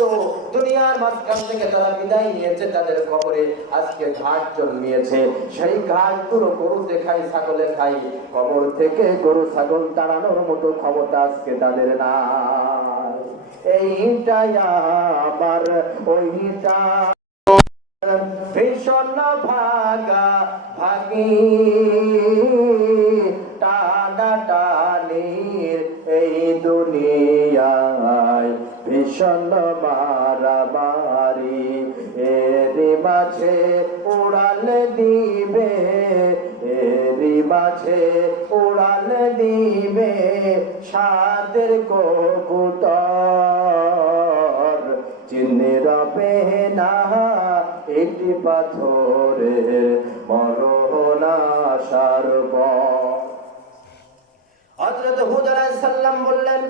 আসতো, দুনিয়ার মাঝখান থেকে তারা বিদায় নিয়েছে, তাদের কবরে আজকে ঘাট জন্মিয়েছে। সেই ঘাটগুলো গরুতে খাই, ছাগলে খাই, কবর থেকে গরু ছাগল তাড়ানোর মতো ক্ষমতা আজকে তাদের নাই। এইটাই আবার ওইটা ভীষণ ভাগা ভাগি টানা টানির এই দুনিয়ায় ভীষণ মারামারি, এরই মাঝে উড়াল দিবে, এরই মাঝে উড়াল দিবে সাদের কবুতর, চিনে রবে না একটি পাথরের মরণ আসার পর। হযরত হুদ আলাইহিস সালাম বললেন,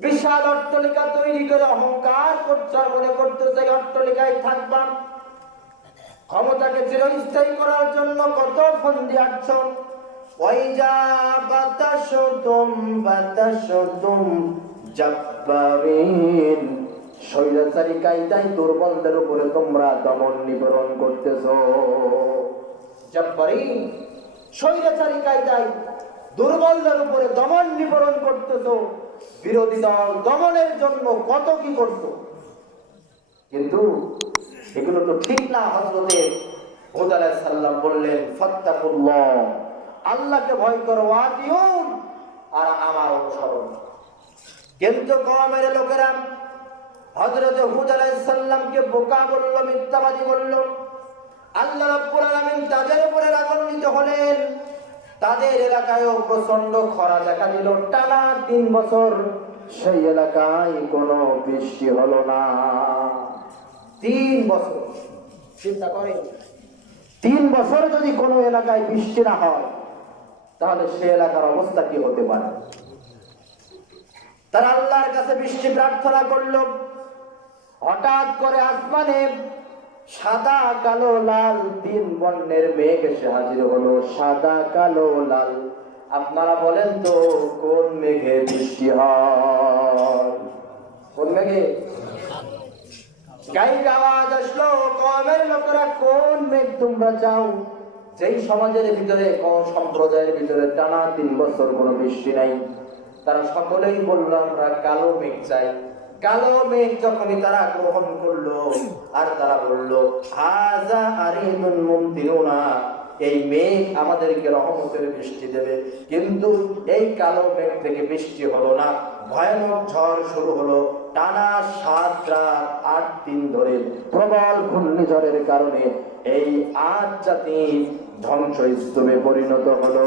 বিশাল অট্টালিকা তৈরি করে অহংকার করছ, মনে করতেছে অট্টালিকায় থাকবা, ক্ষমতাকে চিরস্থায়ী করার জন্য কত ফন্দি আটছ। ওয়াইজা বাতাসতুম জাব্বারিন, স্বৈরাচারী কায়দায় দুর্বলদের উপরে তোমরা দমন নিপীড়ন করতেছো। জাব্বারিন, স্বৈরাচারী কায়দায় দুর্বলদের উপরে দমন নিপীড়ন করতেছো, বিরোধী দল দমনের জন্য কত কি করছো, কিন্তু এগুলো তো ঠিক না। হযরত হুদ আলাইহিস সালাম বললেন, ফাত্তাকুল্লাহ, আল্লাহকে ভয় করো, ওয়াতিউন, আর আমার অনুসরণ। কিন্তু কওমের লোকেরা হযরত হুদ আলাইহিস সালামকে বোকা বলল, মিথ্যাবাদী বলল। আল্লাহ রাব্বুল আলামিন তাদের উপরে রাগান্বিত হলেন। তাদের এলাকায়ও প্রচন্ড খরা দেখা দিল। টানা 3 বছর সেই এলাকায় কোনো বৃষ্টি হলো না। 3 বছর, চিন্তা করেন, 3 বছর যদি কোনো এলাকায় বৃষ্টি না হয়, তাহলে সে এলাকার অবস্থা কি হতে পারে? তারা আল্লাহর কাছে বৃষ্টি প্রার্থনা করল। হঠাৎ করে আসমানে সাদা কালো লাল 3 বর্ণের মেঘ এসে হাজির হলো। সাদা কালো লাল, আপনারা বলেন তো কোন মেঘে বৃষ্টি হয়? কোন মেঘে? গাইর আওয়াজ আসলো, কওমের লোকেরা কোন মেঘ তোমরা চাও? যেই সমাজের ভিতরে, কোন সম্প্রদায়ের ভিতরে টানা 3 বছর কোনো বৃষ্টি নাই, তারা সকলেই বলল আমরা কালো মেঘ চাই। কালো মেঘ যখনই তারা গ্রহণ করলো, আর তারা বলল, হাযা আরিদুন মুমতিরুনা, এই মেঘ আমাদেরকে রহমতের বৃষ্টি দেবে। কিন্তু এই কালো মেঘ থেকে বৃষ্টি হলো না। ভয়ানক ঝড় শুরু হলো। টানা 7 রাত 8 দিন ধরে প্রবল ঘূর্ণিঝড়ের কারণে এই 8 জাতি ধ্বংসস্তূপে পরিণত হলো।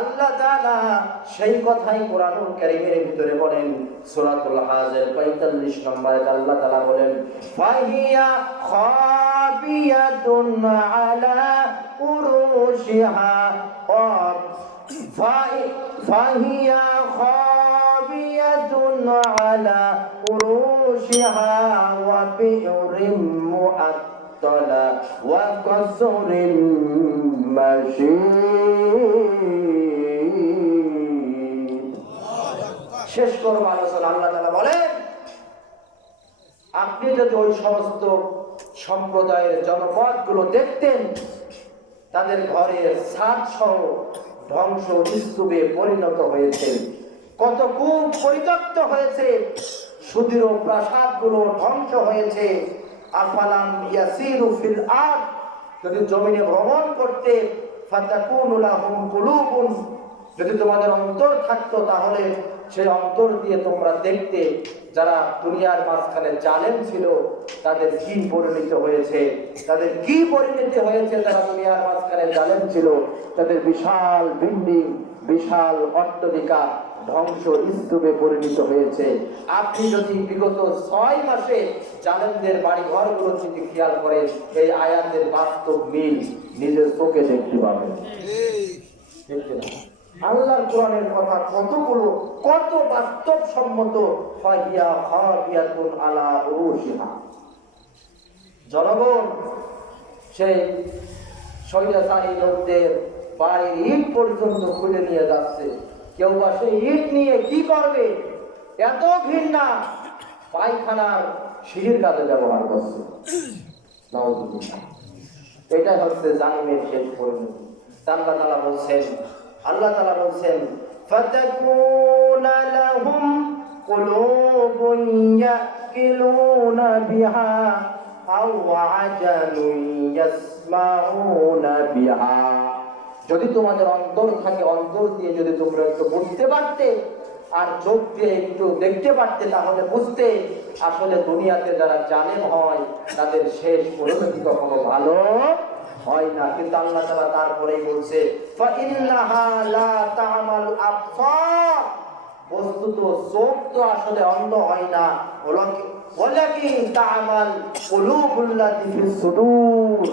আল্লাহ তাআলা সেই কথাই কোরআনুল কারীমের ভিতরে বলেন, সূরাতুল হাজের 45 নম্বর আয়াতে আল্লাহ তাআলা বলেন, ফাহিয়া খাবিয়াতুন আলা উরুশিহা, ফাহিয়া খাবিয়াতুন আলা উরুশিহা ওয়া বি'রিম মুআত্তালা ওয়া কাসরিম মাশীদ। শেষ করব আলোচনা। আল্লাহ তাআলা বলেন, আপনি যদি ওই সমস্ত সম্প্রদায়ের জনপদগুলো দেখতেন, তাদের ঘরের ছাদ সহ ধ্বংস স্তূপে পরিণত হয়েছে, কত কূপ পরিত্যক্ত হয়েছে, সুদৃঢ় প্রাসাদগুলো ধ্বংস হয়েছে। আফালাম ইয়াসিরু ফিল আরদ, যদি জমিনে ভ্রমণ করতে, ফাতাকুনু লাহুম কুলুবুন, যদি তোমাদের অন্তর থাকতো, তাহলে সেই অন্তর দিয়ে তোমরা দেখতে যারা দুনিয়ার মাঝখানে জালেম ছিল তাদের কি পরিণত হয়েছে, তাদের কি পরিণতি হয়েছে। যারা দুনিয়ার মাঝখানে জালেম ছিল, তাদের বিশাল বিল্ডিং, বিশাল অট্টালিকা ধ্বংস স্তূপে পরিণত হয়েছে। আপনি যদি বিগত 6 মাসে জালেমদের বাড়ি ঘরগুলো যদি খেয়াল করেন, এই আয়াতের বাস্তব মিল নিজের চোখে দেখতে পাবেন। দেখতে না, আল্লাহর কোরআনের কথা কতগুলো, কত বাস্তবসম্মত। ফাহিয়া খাবিয়াতুন আলা উরুশিহা, জনগণ সেই স্বৈরাচারী লোকদের বাড়ির ইট পর্যন্ত খুলে নিয়ে যাচ্ছে। কেউ বা সেই ইট নিয়ে কি করবে? এত ঘৃণা, পায়খানার সিঁড়ির কাজে ব্যবহার করছে। নাউযুবিল্লাহ। এটাই হচ্ছে জালিমের শেষ পরিণতি। আল্লাহ তাআলা বলছেন ফাতাকুনা লাহুম কুলুবুন ইয়াকিলুনা বিহা আও আজানুন ইয়াসমাউনা বিহা। যদি তোমাদের অন্তর থাকে, অন্তর দিয়ে যদি তোমরা একটু বুঝতে পারতে আর চোখ দিয়ে একটু দেখতে পারতে, তাহলে বুঝতে আসলে দুনিয়াতে যারা জালেম হয় তাদের শেষ পরিণতি কখনো ভালো হয় না। কিন্তু আল্লাহ তাআলা তারপরেই বলছে ফাইন্নাহা লা তা'মাল আবসার, বস্তুত চোখ তো আসলে অন্ধ হয় না, ওয়ালাকিন তা'মাল কুলুবুল্লাতী ফিস সুদূর,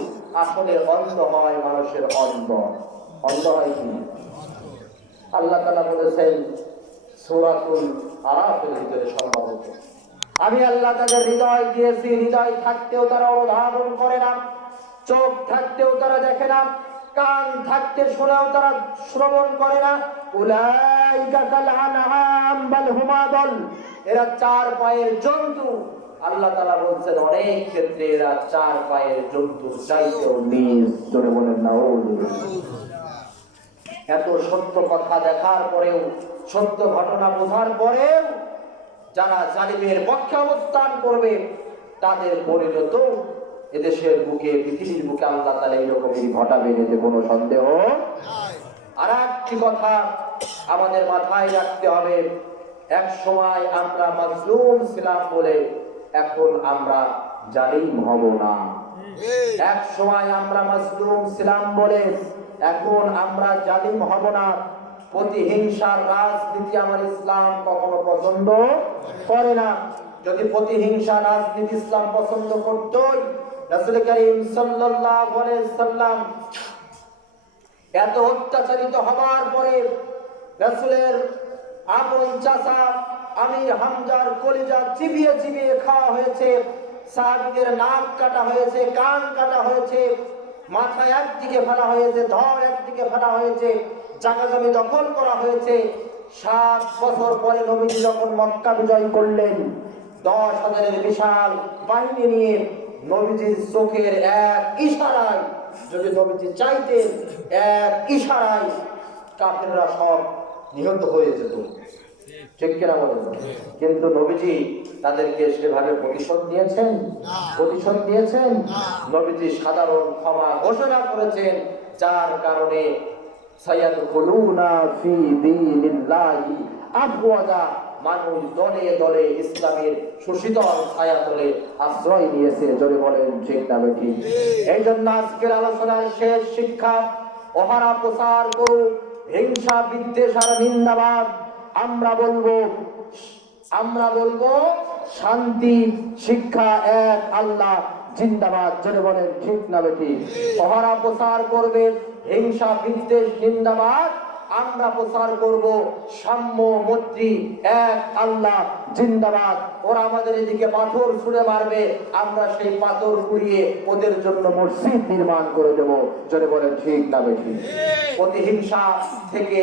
আসলে অন্ধ হয় মানুষের অন্তর। অন্ধ হয় কি? আল্লাহ তাআলা বলেছেন সূরাতুল আরাফের ভিতরে সম্ভবত, আমি আল্লাহ তাদের হৃদয় দিয়েছি, হৃদয় থাকতেও তারা অনুধাবন করে না, চোখ থাকতেও তারা দেখে না, কান থাকতে শুনেও তারা শ্রবণ করে না। উলাইকা কাল আনআম বাল হুম আদল, এরা চার পায়ের জন্তু। আল্লাহ তাআলা বলছেন অনেক ক্ষেত্রে এরা চার পায়ের জন্তুর চাইতেও নিচ। জোরে বলেন নাউযুবিল্লাহ। এত সত্য কথা দেখার পরেও, সত্য ঘটনা বোঝার পরেও যারা জালিমের পক্ষে অবস্থান করবে তাদের পরিণত এদেশের বুকে, পৃথিবীর বুকে আল্লাহ তাআলা এইরকমই ঘটাবে, এতে কোনো সন্দেহ নাই। আর একটি কথা আমাদের মাথায় রাখতে হবে, এক সময় আমরা মাজলুম ছিলাম বলে এখন আমরা জালিম হব না। এক সময় আমরা মাজলুম ছিলাম বলে এখন আমরা জালিম হব না। প্রতিহিংসার রাজনীতি আমার ইসলাম কখনো পছন্দ করে না। যদি প্রতিহিংসা রাজনীতি ইসলাম পছন্দ করতই, রাসূল করিম সাল্লাল্লাহু আলাইহি সাল্লাম এত অত্যাচারিত হবার পরে রাসূলের আপন চাচা আমির হামজার কলিজা চিবিয়ে চিবিয়ে খাওয়া হয়েছে, সাহাবীদের নাক কাটা হয়েছে, কান কাটা হয়েছে, মাথা একদিকে ফেলা হয়েছে, ধর একদিকে ফেলা হয়েছে, জায়গা জমি দখল করা হয়েছে। 7 বছর পরে নবীজি যখন মক্কা বিজয় করলেন, 10,000-এর বিশাল বাহিনী নিয়ে নবীজির চোখের এক ইশারায়, যদি নবীজি চাইতেন এক ইশারায় কাফেররা সব নিহত হয়ে যেত। ঠিক কিনা বলেন? কিন্তু নবীজি তাদেরকে সেভাবে প্রতিশোধ দিয়েছেন? নবীজি সাধারণ ক্ষমা ঘোষণা করেছেন, যার কারণে সায়াদখুলুনা ফি দীনিল্লাহি আফওয়াজা, মানুষ দলে দলে ইসলামের সুশীতল ছায়াতলে আশ্রয় নিয়েছে। জোরে বলেন ঠিক না ঠিক? এই জন্য আজকের আলোচনার শেষ শিক্ষা, ওহারা প্রচার করো হিংসা বিদ্বেষ আর নিন্দাবাদ। আমরা বলবো শান্তি শিক্ষা এক আল্লাহ জিন্দাবাদ। জোরে বলেন ঠিক না ঠিক? ওহারা প্রচার করবে হিংসা বিদ্বেষ নিন্দাবাদ, আমরা প্রচার করব সাম্য মৈত্রী এক আল্লাহ জিন্দাবাদ। ওরা আমাদের এদিকে পাথর ছুঁড়ে মারবে, আমরা সেই পাথর কুড়িয়ে ওদের জন্য মসজিদ নির্মাণ করে দেব। জোরে বলেন ঠিক না ঠিক? প্রতিহিংসা থেকে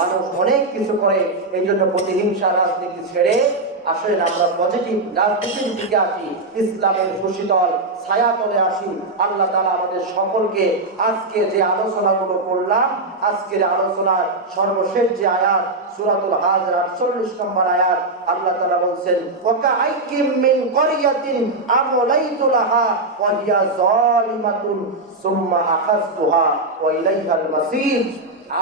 মানুষ অনেক কিছু করে, এই জন্য প্রতিহিংসা রাজনীতি ছেড়ে আসেন আমরা পজিটিভ রাজনীতির দিকে আসি, ইসলামের সুশীতল ছায়াতলে আসি। আল্লাহ তাআলা আমাদের সকলকে আজকে যে আলোচনাগুলো করলাম, আজকের আলোচনার সর্বশেষ যে আয়াত সূরাতুল হাজর 48 নম্বর আয়াত, আল্লাহ তাআলা বলছেন ওয়াকাআইকিম মিন ক্বরিয়াতিন আমলাইতু লাহা ওয়া হিয়া যালিমাতুন সুম্মা আখাযতুহা ওয়া ইলাইহাল মাসীর।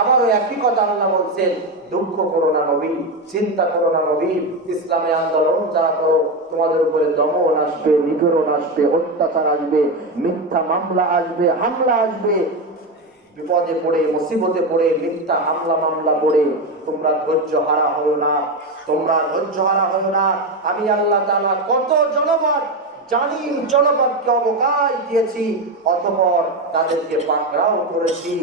আবারও একই কথা আল্লাহ বলছেন, দুঃখ করো না নবী, চিন্তা করো না নবী, ইসলামে আন্দোলন যারা করো তোমাদের উপরে দমন আসবে, নিপীড়ন আসবে, অত্যাচার আসবে, মিথ্যা মামলা আসবে, হামলা আসবে। বিপদে পড়ে, মুসিবতে পড়ে, মিথ্যা মামলা পড়ে তোমরা ধৈর্য হারা হও না। আমি আল্লাহ তাআলা কত জনপদ জালিম জনপদকে অবকাশ দিয়েছি, অতঃপর তাদেরকে পাকড়াও করেছি।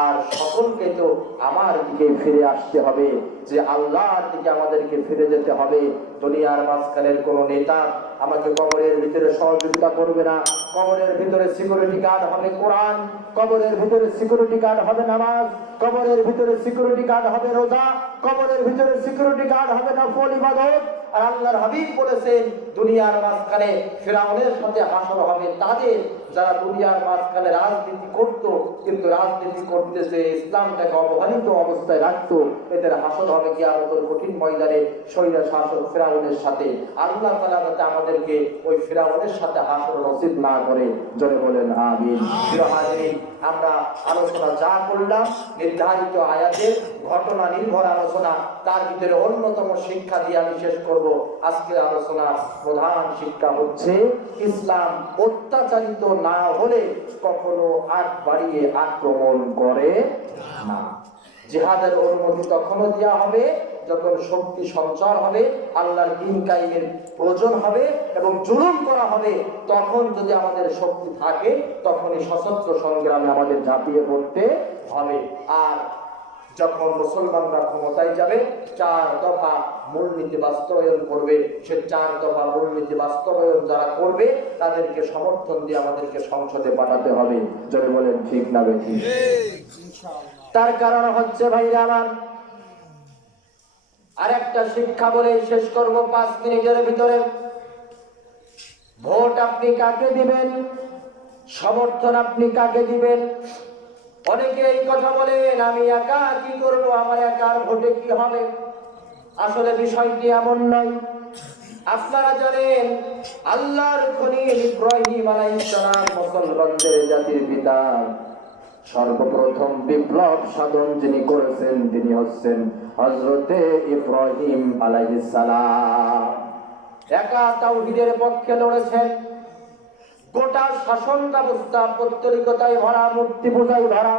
আর সকলকে তো আমার দিকে ফিরে আসতে হবে, যে আল্লাহর দিকে আমাদেরকে ফিরে যেতে হবে। দুনিয়ার মাঝখানের কোন নেতা আমাকে কবরের ভিতরে সহযোগিতা করবে না। কবরের ভিতরে সিকিউরিটি গার্ড হবে কোরআন, কবরের ভিতরে সিকিউরিটি গার্ড হবে নামাজ, কবরের ভিতরে সিকিউরিটি গার্ড হবে রোজা, কবরের ভিতরে সিকিউরিটি গার্ড হবে নফল ইবাদত। আর আল্লাহর হাবিব বলেছেন দুনিয়ার মাঝখানে ফিরআউনের সাথে হাসর হবে তাদের যারা দুনিয়ার মাঝখানে রাজনীতি করত, কিন্তু রাজনীতি করতেছে ইসলামটাকে অবহেলিত অবস্থায় রাখতো, এদের হাসর হবে কিয়ামতের কঠিন ময়দানে স্বৈরা শাসক ফিরআউনের সাথে। আল্লাহ তাআলা যাতে আমাদেরকে ওই ফিরআউনের সাথে হাসর নসিব না করে, জোরে বলেন আমিন। প্রিয় হাজিরিন, আমরা আলোচনা যা করলাম নির্ধারিত আয়াতের ঘটনা নির্ভর আলোচনা, তার ভিতরে অন্যতম শিক্ষা দিয়ে আমি শেষ করব। আজকের আলোচনার প্রধান শিক্ষা হচ্ছে ইসলাম অত্যাচারিত না হলে কখনো আগ বাড়িয়ে আক্রমণ করে না। জিহাদের অনুমতি তখনও দেওয়া হবে যখন শক্তি সঞ্চার হবে, আল্লাহর দ্বীন কায়েমের প্রয়োজন হবে এবং জুলুম করা হবে। তখন যদি আমাদের শক্তি থাকে তখনই সশস্ত্র সংগ্রামে আমাদের ঝাঁপিয়ে পড়তে হবে। আর যখন মুসলমানরা ক্ষমতায় যাবে 4 দফা মূলনীতি বাস্তবায়ন করবে, সে 4 দফা মূলনীতি বাস্তবায়ন যারা করবে তাদেরকে সমর্থন দিয়ে আমাদেরকে সংসদে পাঠাতে হবে। জোরে বলেন ঠিক না বেঠিক? তার কারণ হচ্ছে ভাইরা আমার, আরেকটা শিক্ষা বলে শেষ করব 5 মিনিটের ভিতরে। ভোট আপনি কাকে দিবেন, সমর্থন আপনি কাকে দিবেন? অনেকে এই কথা বলেন আমি একা কি করব, আমার একার ভোটে কি হবে। আসলে বিষয়টি এমন নয়। আপনারা জানেন আল্লাহর খলিল ইব্রাহিম আলাইহিস সালাম মুসলমানদের জাতির পিতা, সর্বপ্রথম বিপ্লব সাধন যিনি করেছেন তিনি হচ্ছেন হযরতে ইব্রাহিম আলাইহিস সালাম। একা তাওহীদের পক্ষে লড়েছেন। গোটা শাসন ব্যবস্থা পৌত্তলিকতায় ভরা, মূর্তি পূজায় ভরা,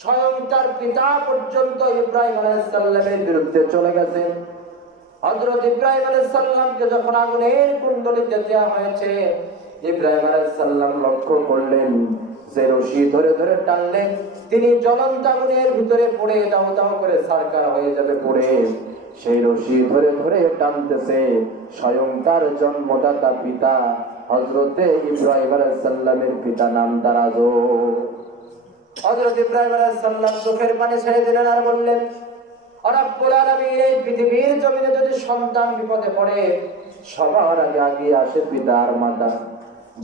স্বয়ং তার পিতা পর্যন্ত ইব্রাহিম আলাইহিস সালামের বিরুদ্ধে চলে গেছে। হযরত ইব্রাহিম আলাইহিস সালামকে যখন আগুনের কুণ্ডলিতে দেওয়া হয়েছে, ইব্রাহিম আলাইহিস সালাম লক্ষ্য করলেন যে রশি ধরে ধরে টানলে তিনি জ্বলন্ত আগুনের ভিতরে পড়ে দাও দাও করে সারকার হয়ে যাবে পড়ে। সেই রশি ধরে ধরে টানতেছে স্বয়ং তার জন্মদাতা পিতা হযরতে ইব্রাহিম আলাইহিস সালামের পিতা নাম দারাজো। হযরত ইব্রাহিম আলাইহিস সালাম চোখের পানি ছেড়ে দিলেন আর বললেন, রব্বুল আলামিন, এই পৃথিবীর জমিনে যদি সন্তান বিপদে পড়ে সবার আগে আগে আসে পিতা আর মাতা।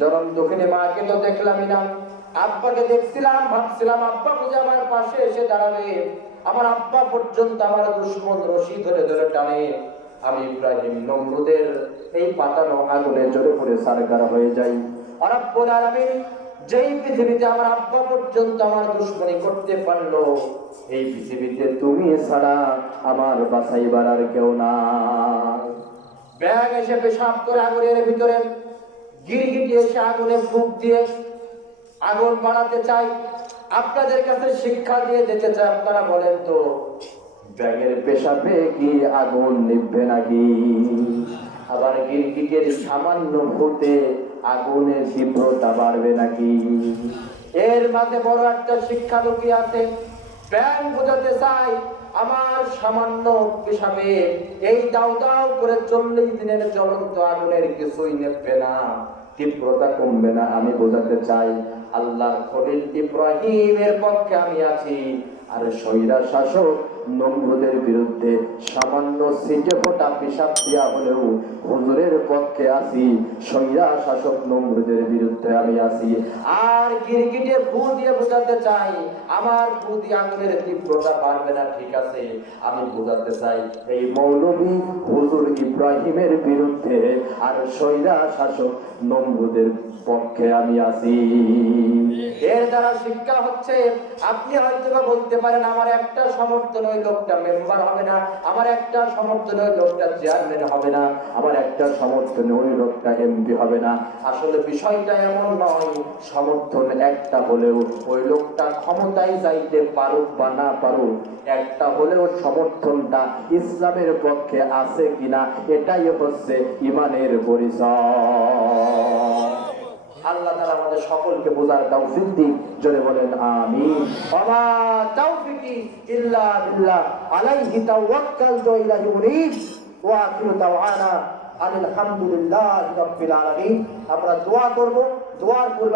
জনম দুঃখিনী মাকে তো দেখলামই না, আব্বাকে দেখছিলাম, ভাবছিলাম আব্বা বুঝে আমার পাশে এসে দাঁড়াবে। আমার আব্বা পর্যন্ত আমার দুশমন রশি ধরে ধরে টানে। আমি ইব্রাহিম নমরুদের এই পাতানো আগুনে জ্বলে পড়ে সারকার হয়ে যাই। রব্বুল আলামিন, যেই পৃথিবীতে আমার আব্বা পর্যন্ত আমার দুশমনি করতে পারলো, এই পৃথিবীতে তুমি ছাড়া আমার বাঁচাইবার আর কেউ না। ব্যাগ এসে পেশাব করে আগুনের ভিতরে, গিরগিটি এসে আগুনে ফুঁক দিয়ে আগুন বাড়াতে চাই। আপনাদের কাছে শিক্ষা দিয়ে যেতে চাই, আপনারা বলেন তো ব্যাগের পেশাবে কি আগুন নিভবে নাকি? আবার গিরগিটির সামান্য ফুঁতে আগুনের তীব্রতা বাড়বে নাকি? এর মাঝে বড় একটা শিক্ষা লুকিয়ে আছে। ব্যাং বোঝাতে চাই আমার সামান্য পেশাবে এই দাও দাও করে 40 দিনের জ্বলন্ত আগুনের কিছুই নেবে না, তীব্রতা কমবে না। আমি বোঝাতে চাই আল্লাহর খলিল ইব্রাহিমের পক্ষে আমি আছি, আর স্বৈরা শাসক নমরুদের বিরুদ্ধে সামান্য সিটে ফোটা পেশাব দিয়া হলেও হুজুরের পক্ষে আছি, স্বৈরা শাসক নমরুদের বিরুদ্ধে আমি আছি। আর গিরগিটে ফু দিয়ে বোঝাতে চাই আমার ফু দিয়ে আগুনের তীব্রতা বাড়বে না, ঠিক আছে। আমি বোঝাতে চাই এই মৌলবী হুজুর ইব্রাহিমের বিরুদ্ধে আর স্বৈরা শাসক নমরুদের পক্ষে আমি আছি। এর দ্বারা শিক্ষা হচ্ছে, আপনি হয়তো বলতে পারেন আমার একটা সমর্থন ওই লোকটা মেম্বার হবে না, আমার একটা সমর্থন ওই লোকটা চেয়ারম্যান হবে না, আমার একটা সমর্থন ওই লোকটা এমপি হবে না। আসলে বিষয়টা এমন নয়। সমর্থন একটা হলেও ওই লোকটা ক্ষমতায় যাইতে পারুক বা না পারুক, একটা হলেও সমর্থনটা ইসলামের পক্ষে আছে কিনা এটাই হচ্ছে ইমানের পরিচয়। আল্লাহ তাআলা আমাদের সকলকে বোঝার তৌফিক দিন, জোরে বলেন আমিন। ওয়া তাওফিকি ইল্লা বিল্লাহ, আলাইহি তাওয়াক্কালতু ওয়া ইলাইহি উনীব। ওয়া আখিরু দাওয়ানা আলহামদুলিল্লাহি রাব্বিল আলামিন। আমরা দোয়া করব, দোয়ার পূর্বে